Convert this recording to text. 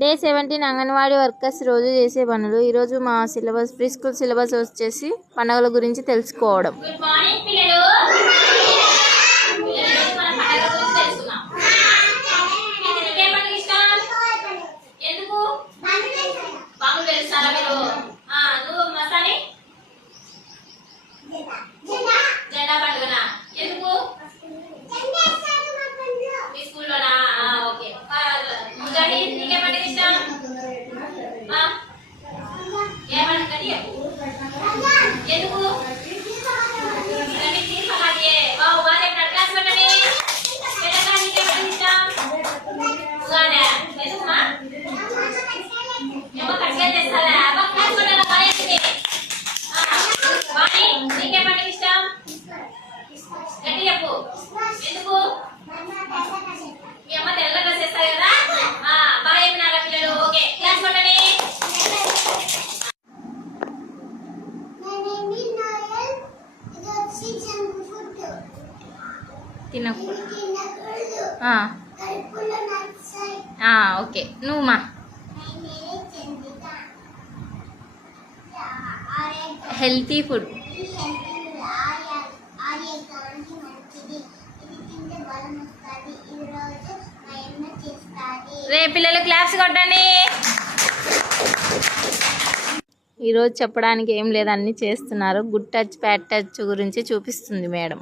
Day 17 anganwadi workers రోజు చేసే పనులు. ఈరోజు మా సిలబస్ ప్రీ స్కూల్ సిలబస్ వచ్చేసి పండుగల గురించి తెలుసుకోవడం. గుడ్ మార్నింగ్ పిల్లలు. మనం పండుగల గురించి తెలుసుకుందాం. మీకు ఏ పండుగ ఇష్టం? ఎందుకు? బాంబులు తెలుస్తారా మీరు? నువ్వు మసాని జెండా పండుగనా? ఎందుకు? మీ స్కూల్లోనా? ఓకే. ముజాడి నీకే పండుగ ఇష్టం? ఏ పండుగ? ఎందుకు? తినకూడదు. ఓకే. నువ్వు మా హెల్తీ ఫుడ్. రే పిల్లలు క్లాప్స్ కొట్టండి. ఈరోజు చెప్పడానికి ఏం లేదు, అన్నీ చేస్తున్నారు. గుడ్ టచ్ బ్యాడ్ టచ్ గురించి చూపిస్తుంది మేడం.